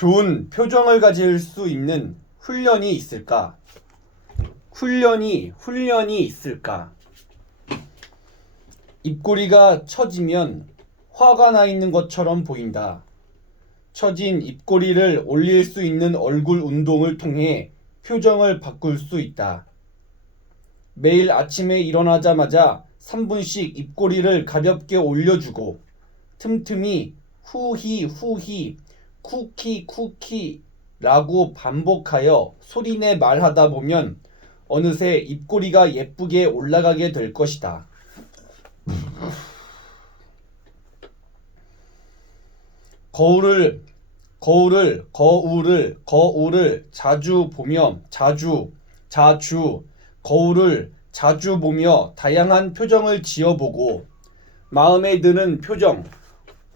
좋은 표정을 가질 수 있는 훈련이 있을까? 훈련이 있을까? 입꼬리가 처지면 화가 나 있는 것처럼 보인다. 처진 입꼬리를 올릴 수 있는 얼굴 운동을 통해 표정을 바꿀 수 있다. 매일 아침에 일어나자마자 3분씩 입꼬리를 가볍게 올려주고 틈틈이 후히 쿠키 라고 반복하여 소리내 말하다 보면 어느새 입꼬리가 예쁘게 올라가게 될 것이다. 거울을 자주 보며 다양한 표정을 지어보고 마음에 드는 표정,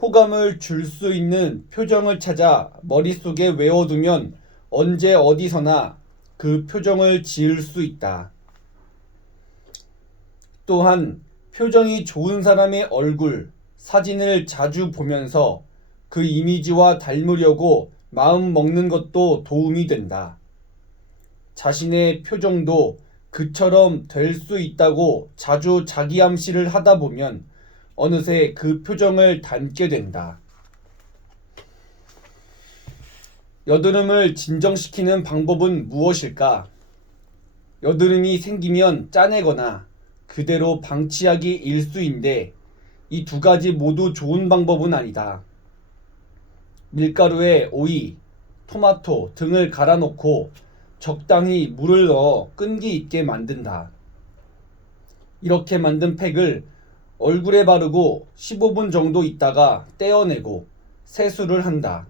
호감을 줄 수 있는 표정을 찾아 머릿속에 외워두면 언제 어디서나 그 표정을 지을 수 있다. 또한 표정이 좋은 사람의 얼굴, 사진을 자주 보면서 그 이미지와 닮으려고 마음 먹는 것도 도움이 된다. 자신의 표정도 그처럼 될 수 있다고 자주 자기암시를 하다 보면 어느새 그 표정을 닮게 된다. 여드름을 진정시키는 방법은 무엇일까? 여드름이 생기면 짜내거나 그대로 방치하기 일수인데 이 두 가지 모두 좋은 방법은 아니다. 밀가루에 오이, 토마토 등을 갈아 놓고 적당히 물을 넣어 끈기 있게 만든다. 이렇게 만든 팩을 얼굴에 바르고 15분 정도 있다가 떼어내고 세수를 한다.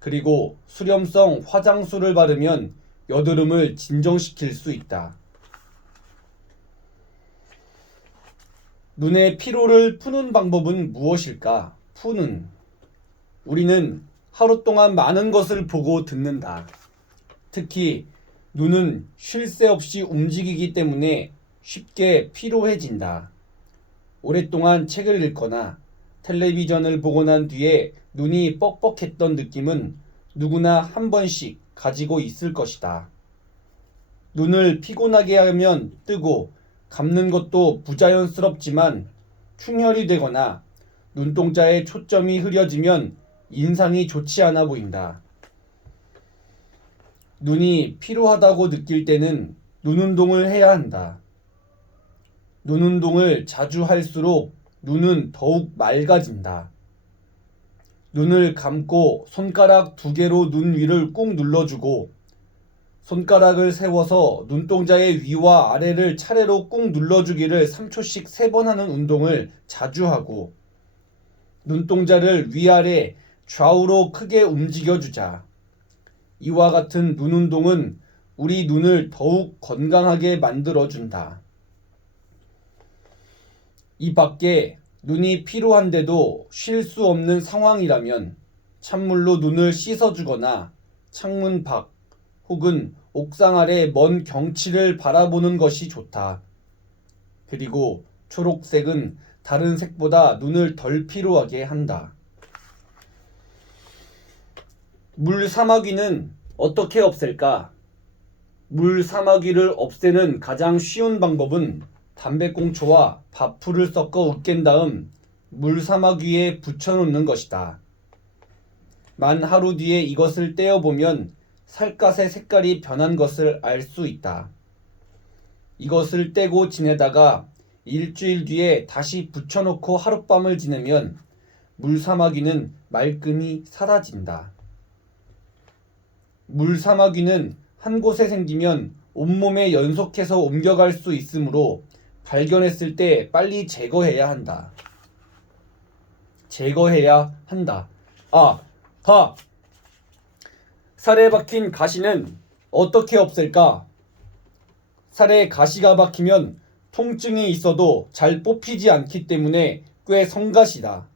그리고 수렴성 화장수를 바르면 여드름을 진정시킬 수 있다. 눈의 피로를 푸는 방법은 무엇일까? 우리는 하루 동안 많은 것을 보고 듣는다. 특히 눈은 쉴 새 없이 움직이기 때문에 쉽게 피로해진다. 오랫동안 책을 읽거나 텔레비전을 보고 난 뒤에 눈이 뻑뻑했던 느낌은 누구나 한 번씩 가지고 있을 것이다. 눈을 피곤하게 하면 뜨고 감는 것도 부자연스럽지만 충혈이 되거나 눈동자에 초점이 흐려지면 인상이 좋지 않아 보인다. 눈이 피로하다고 느낄 때는 눈 운동을 해야 한다. 눈 운동을 자주 할수록 눈은 더욱 맑아진다. 눈을 감고 손가락 2개로 눈 위를 꾹 눌러주고 손가락을 세워서 눈동자의 위와 아래를 차례로 꾹 눌러주기를 3초씩 3번 하는 운동을 자주 하고 눈동자를 위아래 좌우로 크게 움직여주자. 이와 같은 눈 운동은 우리 눈을 더욱 건강하게 만들어준다. 이 밖에 눈이 피로한데도 쉴 수 없는 상황이라면 찬물로 눈을 씻어주거나 창문 밖 혹은 옥상 아래 먼 경치를 바라보는 것이 좋다. 그리고 초록색은 다른 색보다 눈을 덜 피로하게 한다. 물사마귀는 어떻게 없앨까? 물사마귀를 없애는 가장 쉬운 방법은 담배꽁초와 밥풀을 섞어 으깬 다음 물사마귀에 붙여놓는 것이다. 만 하루 뒤에 이것을 떼어보면 살갗의 색깔이 변한 것을 알 수 있다. 이것을 떼고 지내다가 일주일 뒤에 다시 붙여놓고 하룻밤을 지내면 물사마귀는 말끔히 사라진다. 물사마귀는 한 곳에 생기면 온몸에 연속해서 옮겨갈 수 있으므로 발견했을 때 빨리 제거해야 한다. 살에 박힌 가시는 어떻게 없앨까? 살에 가시가 박히면 통증이 있어도 잘 뽑히지 않기 때문에 꽤 성가시다.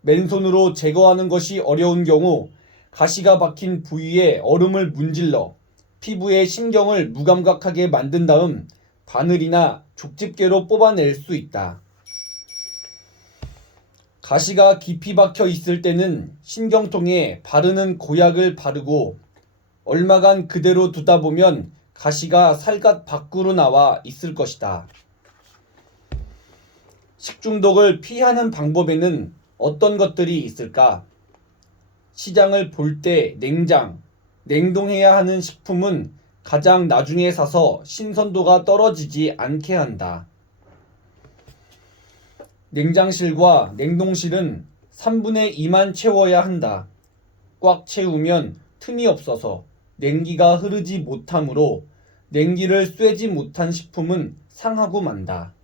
맨손으로 제거하는 것이 어려운 경우 가시가 박힌 부위에 얼음을 문질러 피부의 신경을 무감각하게 만든 다음 바늘이나 족집게로 뽑아낼 수 있다. 가시가 깊이 박혀 있을 때는 신경통에 바르는 고약을 바르고 얼마간 그대로 두다 보면 가시가 살갗 밖으로 나와 있을 것이다. 식중독을 피하는 방법에는 어떤 것들이 있을까? 시장을 볼 때 냉동해야 하는 식품은 가장 나중에 사서 신선도가 떨어지지 않게 한다. 냉장실과 냉동실은 3분의 2만 채워야 한다. 꽉 채우면 틈이 없어서 냉기가 흐르지 못하므로 냉기를 쐬지 못한 식품은 상하고 만다.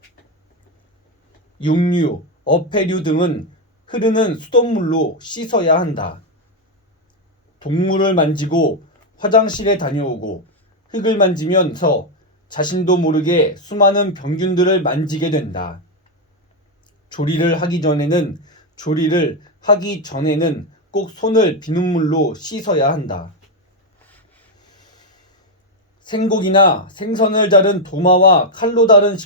육류, 어패류 등은 흐르는 수돗물로 씻어야 한다. 동물을 만지고 화장실에 다녀오고 흙을 만지면서 자신도 모르게 수많은 병균들을 만지게 된다. 조리를 하기 전에는 꼭 손을 비눗물로 씻어야 한다. 생고기나 생선을 자른 도마와 칼로 다른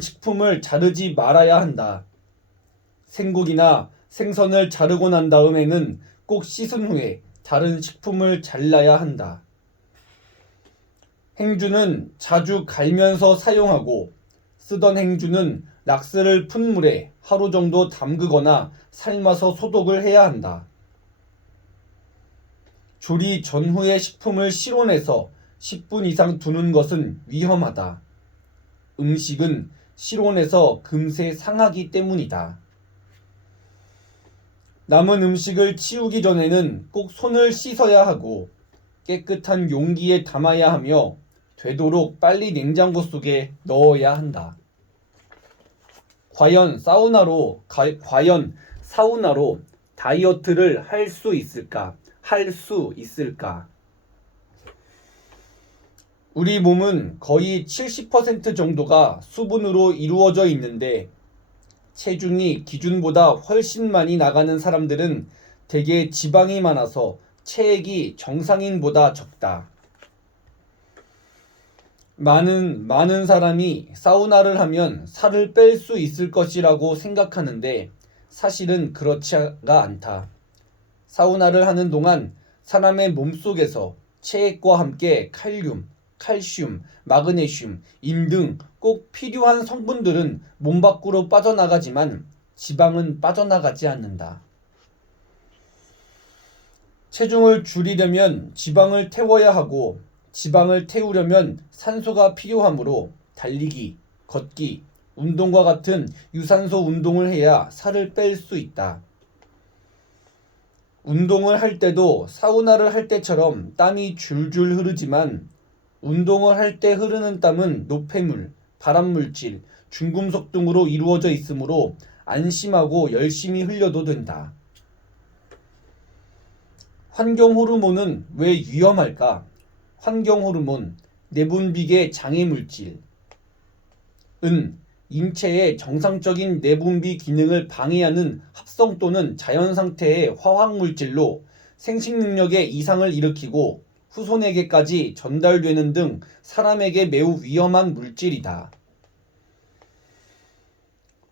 식품을 자르지 말아야 한다. 생고기나 생선을 자르고 난 다음에는 꼭 씻은 후에 다른 식품을 잘라야 한다. 행주는 자주 갈면서 사용하고 쓰던 행주는 락스를 푼 물에 하루 정도 담그거나 삶아서 소독을 해야 한다. 조리 전후의 식품을 실온에서 10분 이상 두는 것은 위험하다. 음식은 실온에서 금세 상하기 때문이다. 남은 음식을 치우기 전에는 꼭 손을 씻어야 하고 깨끗한 용기에 담아야 하며 되도록 빨리 냉장고 속에 넣어야 한다. 과연 사우나로 다이어트를 할 수 있을까? 우리 몸은 거의 70% 정도가 수분으로 이루어져 있는데 체중이 기준보다 훨씬 많이 나가는 사람들은 대개 지방이 많아서 체액이 정상인보다 적다. 많은 사람이 사우나를 하면 살을 뺄 수 있을 것이라고 생각하는데 사실은 그렇지가 않다. 사우나를 하는 동안 사람의 몸속에서 체액과 함께 칼륨, 칼슘, 마그네슘, 인 등 꼭 필요한 성분들은 몸 밖으로 빠져나가지만 지방은 빠져나가지 않는다. 체중을 줄이려면 지방을 태워야 하고 지방을 태우려면 산소가 필요하므로 달리기, 걷기, 운동과 같은 유산소 운동을 해야 살을 뺄 수 있다. 운동을 할 때도 사우나를 할 때처럼 땀이 줄줄 흐르지만 운동을 할 때 흐르는 땀은 노폐물, 발암물질, 중금속 등으로 이루어져 있으므로 안심하고 열심히 흘려도 된다. 환경호르몬은 왜 위험할까? 환경호르몬, 내분비계 장애물질. 인체의 정상적인 내분비 기능을 방해하는 합성 또는 자연상태의 화학물질로 생식능력에 이상을 일으키고 후손에게까지 전달되는 등 사람에게 매우 위험한 물질이다.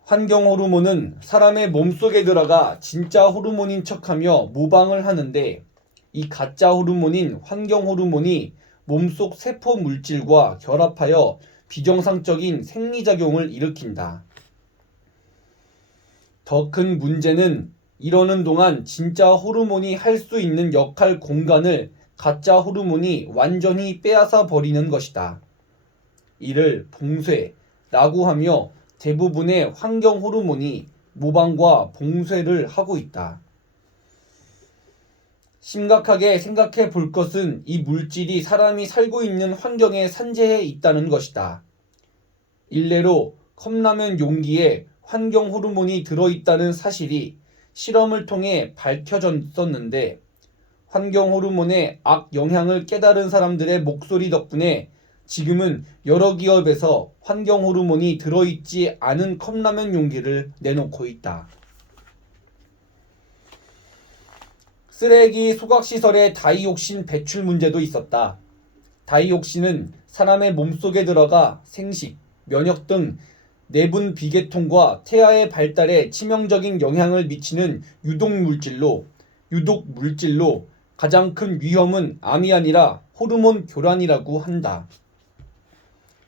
환경호르몬은 사람의 몸속에 들어가 진짜 호르몬인 척하며 모방을 하는데 이 가짜 호르몬인 환경호르몬이 몸속 세포 물질과 결합하여 비정상적인 생리작용을 일으킨다. 더 큰 문제는 이러는 동안 진짜 호르몬이 할 수 있는 역할 공간을 가짜 호르몬이 완전히 빼앗아 버리는 것이다. 이를 봉쇄라고 하며 대부분의 환경 호르몬이 모방과 봉쇄를 하고 있다. 심각하게 생각해 볼 것은 이 물질이 사람이 살고 있는 환경에 산재해 있다는 것이다. 일례로 컵라면 용기에 환경 호르몬이 들어있다는 사실이 실험을 통해 밝혀졌었는데 환경 호르몬의 악 영향을 깨달은 사람들의 목소리 덕분에 지금은 여러 기업에서 환경 호르몬이 들어있지 않은 컵라면 용기를 내놓고 있다. 쓰레기 소각시설의 다이옥신 배출 문제도 있었다. 다이옥신은 사람의 몸속에 들어가 생식, 면역 등 내분 비계통과 태아의 발달에 치명적인 영향을 미치는 유독물질로 가장 큰 위험은 암이 아니라 호르몬 교란이라고 한다.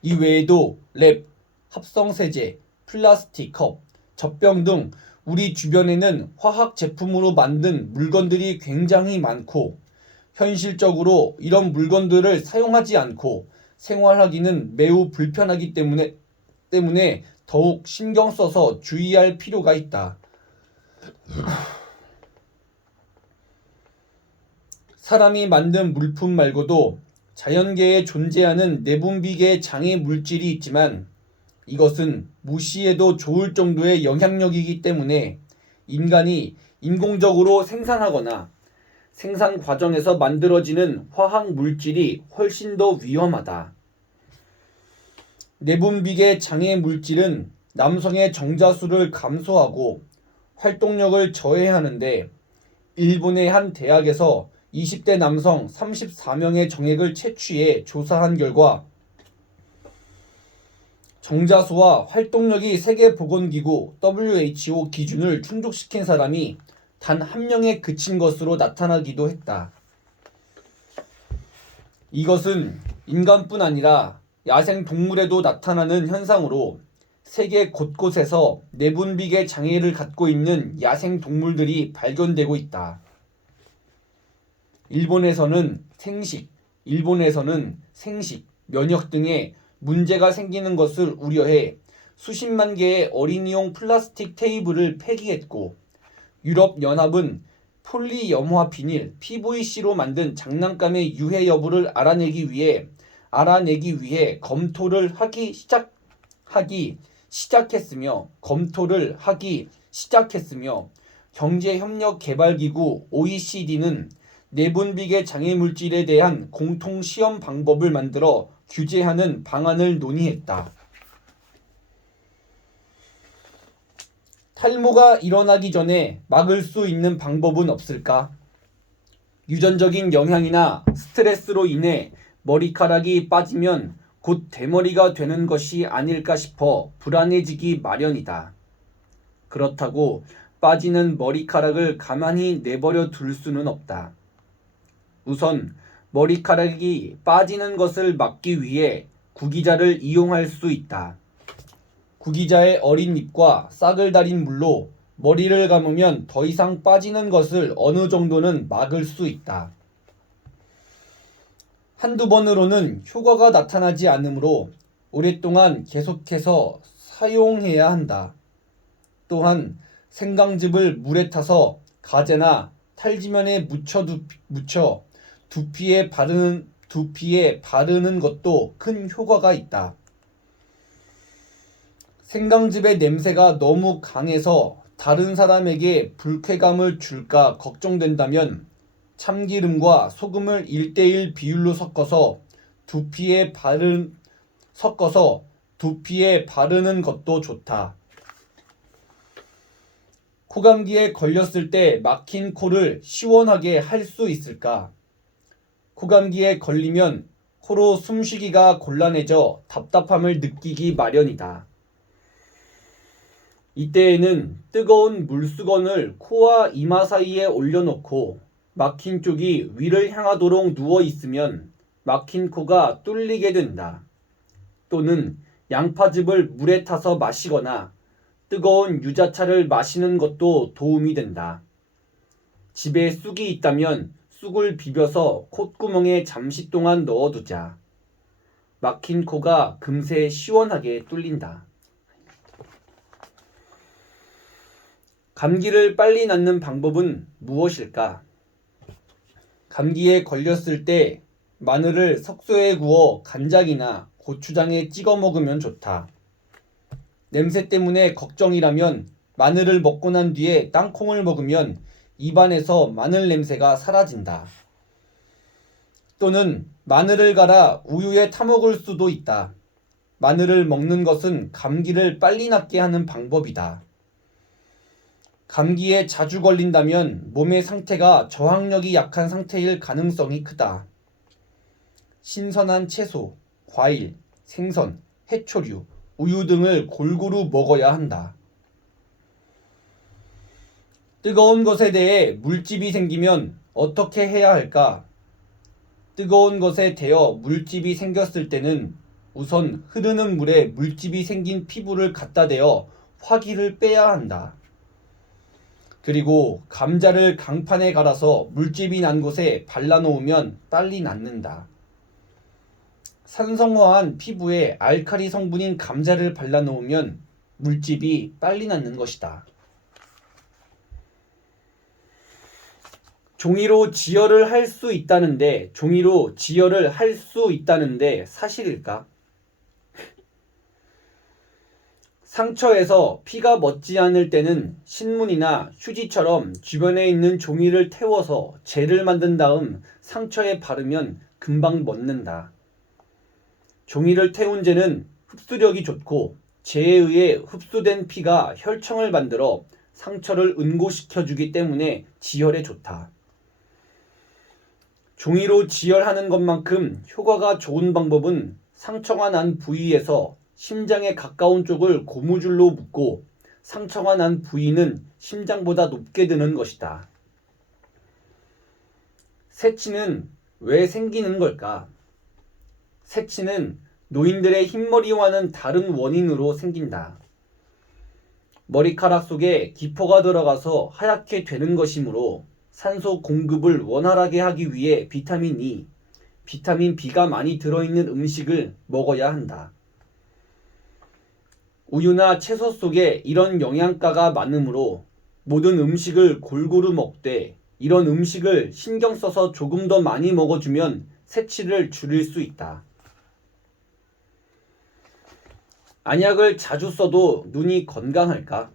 이 외에도 랩, 합성세제, 플라스틱 컵, 젖병 등 우리 주변에는 화학 제품으로 만든 물건들이 굉장히 많고 현실적으로 이런 물건들을 사용하지 않고 생활하기는 매우 불편하기 때문에 더욱 신경 써서 주의할 필요가 있다. 사람이 만든 물품 말고도 자연계에 존재하는 내분비계 장애 물질이 있지만 이것은 무시해도 좋을 정도의 영향력이기 때문에 인간이 인공적으로 생산하거나 생산 과정에서 만들어지는 화학 물질이 훨씬 더 위험하다. 내분비계 장애 물질은 남성의 정자수를 감소하고 활동력을 저해하는데 일본의 한 대학에서 20대 남성 34명의 정액을 채취해 조사한 결과 정자수와 활동력이 세계보건기구 WHO 기준을 충족시킨 사람이 단 한 명에 그친 것으로 나타나기도 했다. 이것은 인간뿐 아니라 야생 동물에도 나타나는 현상으로 세계 곳곳에서 내분비계 장애를 갖고 있는 야생 동물들이 발견되고 있다. 일본에서는 생식, 면역 등의 문제가 생기는 것을 우려해 수십만 개의 어린이용 플라스틱 테이블을 폐기했고 유럽연합은 폴리염화 비닐 PVC로 만든 장난감의 유해 여부를 알아내기 위해 검토를 하기 시작했으며 경제협력개발기구 OECD는 내분비계 장애물질에 대한 공통 시험 방법을 만들어 규제하는 방안을 논의했다. 탈모가 일어나기 전에 막을 수 있는 방법은 없을까? 유전적인 영향이나 스트레스로 인해 머리카락이 빠지면 곧 대머리가 되는 것이 아닐까 싶어 불안해지기 마련이다. 그렇다고 빠지는 머리카락을 가만히 내버려 둘 수는 없다. 우선 머리카락이 빠지는 것을 막기 위해 구기자를 이용할 수 있다. 구기자의 어린 잎과 싹을 달인 물로 머리를 감으면 더 이상 빠지는 것을 어느 정도는 막을 수 있다. 한두 번으로는 효과가 나타나지 않으므로 오랫동안 계속해서 사용해야 한다. 또한 생강즙을 물에 타서 가재나 탈지면에 묻혀 두피에 바르는 것도 큰 효과가 있다. 생강즙의 냄새가 너무 강해서 다른 사람에게 불쾌감을 줄까 걱정된다면 참기름과 소금을 1:1 비율로 섞어서 두피에 바르는 것도 좋다. 코감기에 걸렸을 때 막힌 코를 시원하게 할 수 있을까? 코감기에 걸리면 코로 숨쉬기가 곤란해져 답답함을 느끼기 마련이다. 이때에는 뜨거운 물수건을 코와 이마 사이에 올려놓고 막힌 쪽이 위를 향하도록 누워 있으면 막힌 코가 뚫리게 된다. 또는 양파즙을 물에 타서 마시거나 뜨거운 유자차를 마시는 것도 도움이 된다. 집에 쑥이 있다면 쑥을 비벼서 콧구멍에 잠시 동안 넣어두자. 막힌 코가 금세 시원하게 뚫린다. 감기를 빨리 낫는 방법은 무엇일까? 감기에 걸렸을 때 마늘을 석쇠에 구워 간장이나 고추장에 찍어 먹으면 좋다. 냄새 때문에 걱정이라면 마늘을 먹고 난 뒤에 땅콩을 먹으면 입안에서 마늘 냄새가 사라진다. 또는 마늘을 갈아 우유에 타먹을 수도 있다. 마늘을 먹는 것은 감기를 빨리 낫게 하는 방법이다. 감기에 자주 걸린다면 몸의 상태가 저항력이 약한 상태일 가능성이 크다. 신선한 채소, 과일, 생선, 해초류, 우유 등을 골고루 먹어야 한다. 뜨거운 것에 대해 물집이 생기면 어떻게 해야 할까? 뜨거운 것에 대어 물집이 생겼을 때는 우선 흐르는 물에 물집이 생긴 피부를 갖다 대어 화기를 빼야 한다. 그리고 감자를 강판에 갈아서 물집이 난 곳에 발라놓으면 빨리 낫는다. 산성화한 피부에 알칼리 성분인 감자를 발라놓으면 물집이 빨리 낫는 것이다. 종이로 지혈을 할 수 있다는데 사실일까? 상처에서 피가 멎지 않을 때는 신문이나 휴지처럼 주변에 있는 종이를 태워서 젤을 만든 다음 상처에 바르면 금방 멎는다. 종이를 태운 젤은 흡수력이 좋고 재에 의해 흡수된 피가 혈청을 만들어 상처를 응고시켜주기 때문에 지혈에 좋다. 종이로 지혈하는 것만큼 효과가 좋은 방법은 상처가 난 부위에서 심장에 가까운 쪽을 고무줄로 묶고 상처가 난 부위는 심장보다 높게 드는 것이다. 새치는 왜 생기는 걸까? 새치는 노인들의 흰머리와는 다른 원인으로 생긴다. 머리카락 속에 기포가 들어가서 하얗게 되는 것이므로 산소 공급을 원활하게 하기 위해 비타민 E, 비타민 B가 많이 들어있는 음식을 먹어야 한다. 우유나 채소 속에 이런 영양가가 많으므로 모든 음식을 골고루 먹되 이런 음식을 신경 써서 조금 더 많이 먹어주면 새치를 줄일 수 있다. 안약을 자주 써도 눈이 건강할까?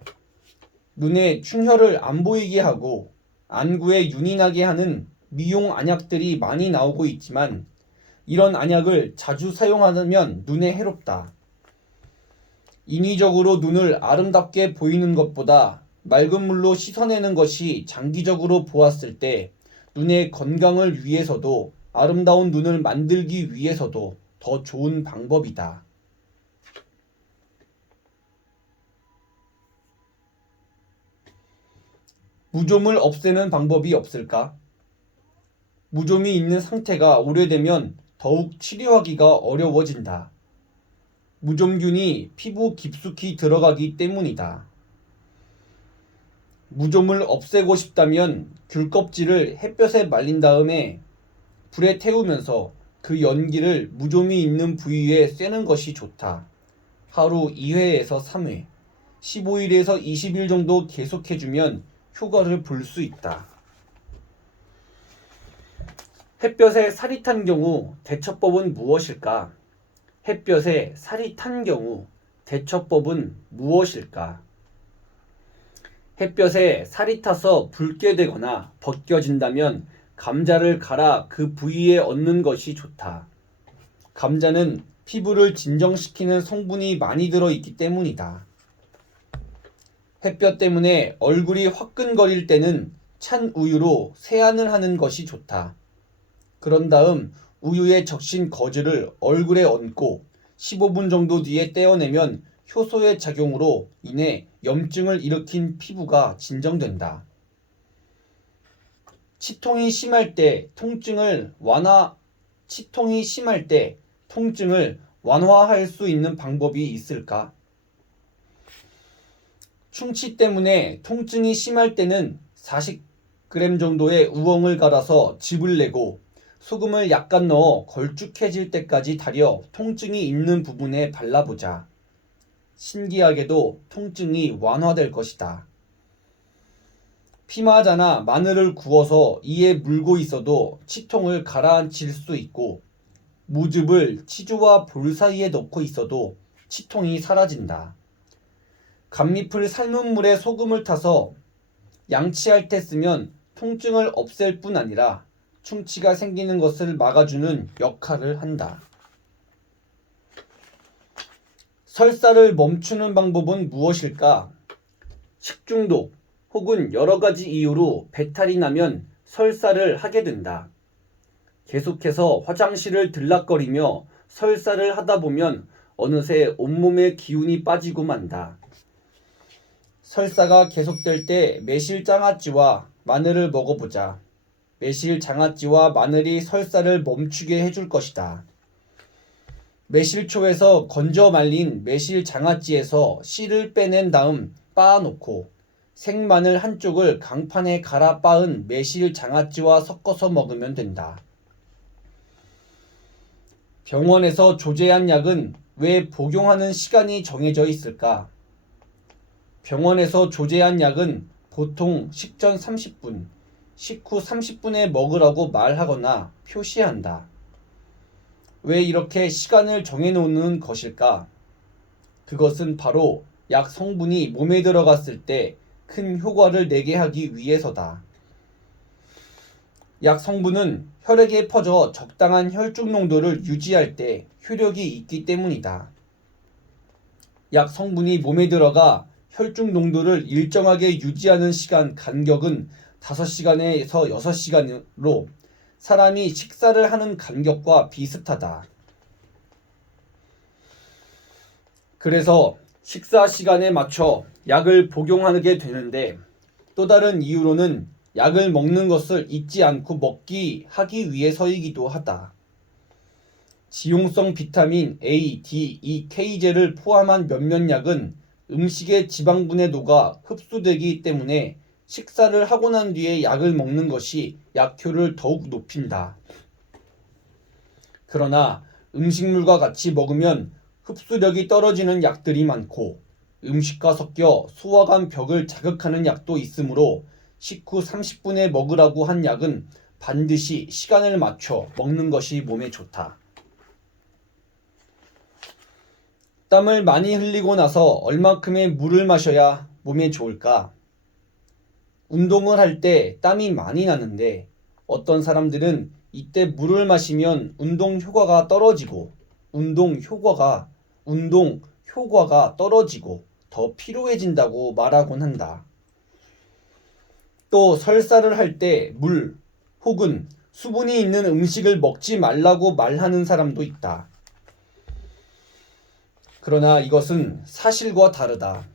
눈에 충혈을 안 보이게 하고 안구에 윤이 나게 하는 미용 안약들이 많이 나오고 있지만 이런 안약을 자주 사용하면 눈에 해롭다. 인위적으로 눈을 아름답게 보이는 것보다 맑은 물로 씻어내는 것이 장기적으로 보았을 때 눈의 건강을 위해서도 아름다운 눈을 만들기 위해서도 더 좋은 방법이다. 무좀을 없애는 방법이 없을까? 무좀이 있는 상태가 오래되면 더욱 치료하기가 어려워진다. 무좀균이 피부 깊숙이 들어가기 때문이다. 무좀을 없애고 싶다면 귤 껍질을 햇볕에 말린 다음에 불에 태우면서 그 연기를 무좀이 있는 부위에 쐬는 것이 좋다. 하루 2회에서 3회, 15일에서 20일 정도 계속해주면 효과를 볼 수 있다. 햇볕에 살이 탄 경우 대처법은 무엇일까? 햇볕에 살이 탄 경우 대처법은 무엇일까? 햇볕에 살이 타서 붉게 되거나 벗겨진다면 감자를 갈아 그 부위에 얹는 것이 좋다. 감자는 피부를 진정시키는 성분이 많이 들어있기 때문이다. 햇볕 때문에 얼굴이 화끈거릴 때는 찬 우유로 세안을 하는 것이 좋다. 그런 다음 우유에 적신 거즈를 얼굴에 얹고 15분 정도 뒤에 떼어내면 효소의 작용으로 인해 염증을 일으킨 피부가 진정된다. 치통이 심할 때 통증을 완화할 수 있는 방법이 있을까? 충치 때문에 통증이 심할 때는 40g 정도의 우엉을 갈아서 즙을 내고 소금을 약간 넣어 걸쭉해질 때까지 달여 통증이 있는 부분에 발라보자. 신기하게도 통증이 완화될 것이다. 피마자나 마늘을 구워서 이에 물고 있어도 치통을 가라앉힐 수 있고 무즙을 치주와 볼 사이에 넣고 있어도 치통이 사라진다. 감잎을 삶은 물에 소금을 타서 양치할 때 쓰면 통증을 없앨 뿐 아니라 충치가 생기는 것을 막아주는 역할을 한다. 설사를 멈추는 방법은 무엇일까? 식중독 혹은 여러 가지 이유로 배탈이 나면 설사를 하게 된다. 계속해서 화장실을 들락거리며 설사를 하다 보면 어느새 온몸에 기운이 빠지고 만다. 설사가 계속될 때 매실 장아찌와 마늘을 먹어보자. 매실 장아찌와 마늘이 설사를 멈추게 해줄 것이다. 매실초에서 건져 말린 매실 장아찌에서 씨를 빼낸 다음 빻아놓고 생마늘 한쪽을 강판에 갈아 빻은 매실 장아찌와 섞어서 먹으면 된다. 병원에서 조제한 약은 왜 복용하는 시간이 정해져 있을까? 병원에서 조제한 약은 보통 식전 30분, 식후 30분에 먹으라고 말하거나 표시한다. 왜 이렇게 시간을 정해놓는 것일까? 그것은 바로 약 성분이 몸에 들어갔을 때 큰 효과를 내게 하기 위해서다. 약 성분은 혈액에 퍼져 적당한 혈중 농도를 유지할 때 효력이 있기 때문이다. 약 성분이 몸에 들어가 혈중 농도를 일정하게 유지하는 시간 간격은 5시간에서 6시간으로 사람이 식사를 하는 간격과 비슷하다. 그래서 식사 시간에 맞춰 약을 복용하게 되는데 또 다른 이유로는 약을 먹는 것을 잊지 않고 하기 위해서이기도 하다. 지용성 비타민 A, D, E, K제를 포함한 몇몇 약은 음식의 지방분에 녹아 흡수되기 때문에 식사를 하고 난 뒤에 약을 먹는 것이 약효를 더욱 높인다. 그러나 음식물과 같이 먹으면 흡수력이 떨어지는 약들이 많고 음식과 섞여 소화관 벽을 자극하는 약도 있으므로 식후 30분에 먹으라고 한 약은 반드시 시간을 맞춰 먹는 것이 몸에 좋다. 땀을 많이 흘리고 나서 얼만큼의 물을 마셔야 몸에 좋을까? 운동을 할 때 땀이 많이 나는데 어떤 사람들은 이때 물을 마시면 운동 효과가 떨어지고 운동 효과가 떨어지고 더 피로해진다고 말하곤 한다. 또 설사를 할 때 물 혹은 수분이 있는 음식을 먹지 말라고 말하는 사람도 있다. 그러나 이것은 사실과 다르다.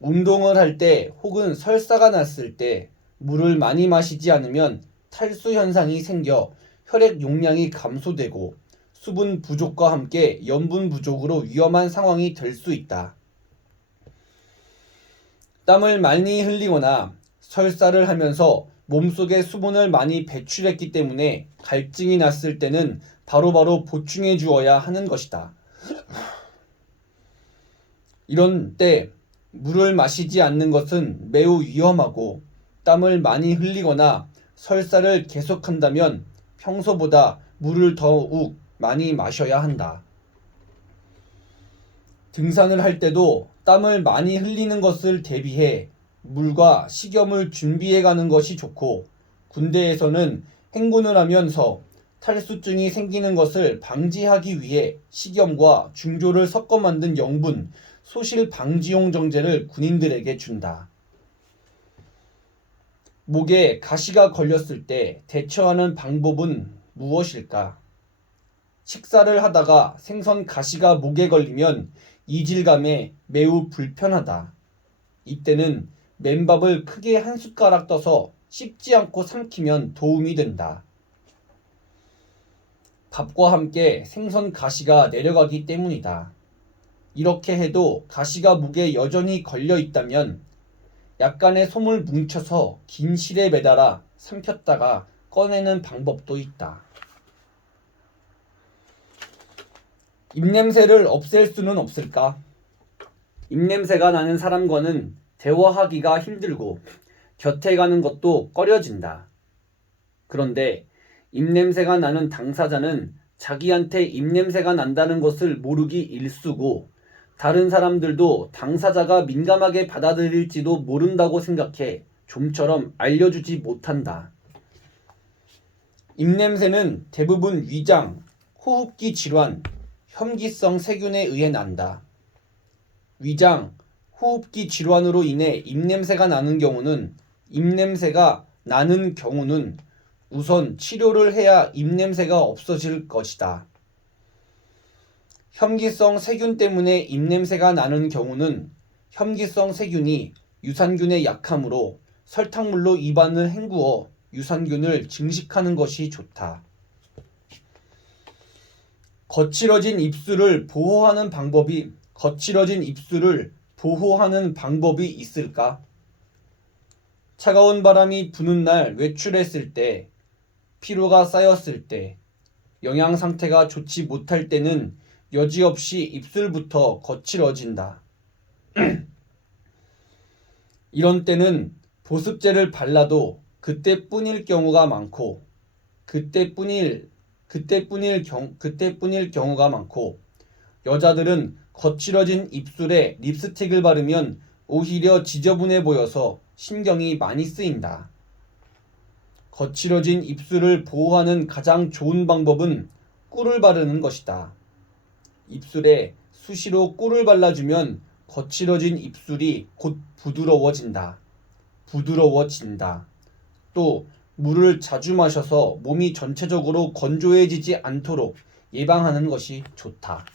운동을 할 때 혹은 설사가 났을 때 물을 많이 마시지 않으면 탈수 현상이 생겨 혈액 용량이 감소되고 수분 부족과 함께 염분 부족으로 위험한 상황이 될 수 있다. 땀을 많이 흘리거나 설사를 하면서 몸속에 수분을 많이 배출했기 때문에 갈증이 났을 때는 바로바로 보충해 주어야 하는 것이다. 이런 때 물을 마시지 않는 것은 매우 위험하고 땀을 많이 흘리거나 설사를 계속한다면 평소보다 물을 더욱 많이 마셔야 한다. 등산을 할 때도 땀을 많이 흘리는 것을 대비해 물과 식염을 준비해 가는 것이 좋고 군대에서는 행군을 하면서 탈수증이 생기는 것을 방지하기 위해 식염과 중조를 섞어 만든 영분 소실 방지용 정제를 군인들에게 준다. 목에 가시가 걸렸을 때 대처하는 방법은 무엇일까? 식사를 하다가 생선 가시가 목에 걸리면 이질감에 매우 불편하다. 이때는 맨밥을 크게 한 숟가락 떠서 씹지 않고 삼키면 도움이 된다. 밥과 함께 생선 가시가 내려가기 때문이다. 이렇게 해도 가시가 목에 여전히 걸려 있다면 약간의 솜을 뭉쳐서 긴 실에 매달아 삼켰다가 꺼내는 방법도 있다. 입냄새를 없앨 수는 없을까? 입냄새가 나는 사람과는 대화하기가 힘들고 곁에 가는 것도 꺼려진다. 그런데 입냄새가 나는 당사자는 자기한테 입냄새가 난다는 것을 모르기 일쑤고 다른 사람들도 당사자가 민감하게 받아들일지도 모른다고 생각해 좀처럼 알려주지 못한다. 입냄새는 대부분 위장, 호흡기 질환, 혐기성 세균에 의해 난다. 위장, 호흡기 질환으로 인해 입냄새가 나는 경우는 우선 치료를 해야 입냄새가 없어질 것이다. 혐기성 세균 때문에 입냄새가 나는 경우는 혐기성 세균이 유산균에 약하므로 설탕물로 입안을 헹구어 유산균을 증식하는 것이 좋다. 거칠어진 입술을 보호하는 방법이 있을까? 차가운 바람이 부는 날 외출했을 때, 피로가 쌓였을 때, 영양 상태가 좋지 못할 때는 여지없이 입술부터 거칠어진다. 이런 때는 보습제를 발라도 그때뿐일 경우가 많고 여자들은 거칠어진 입술에 립스틱을 바르면 오히려 지저분해 보여서 신경이 많이 쓰인다. 거칠어진 입술을 보호하는 가장 좋은 방법은 꿀을 바르는 것이다. 입술에 수시로 꿀을 발라주면 거칠어진 입술이 곧 부드러워진다. 또 물을 자주 마셔서 몸이 전체적으로 건조해지지 않도록 예방하는 것이 좋다.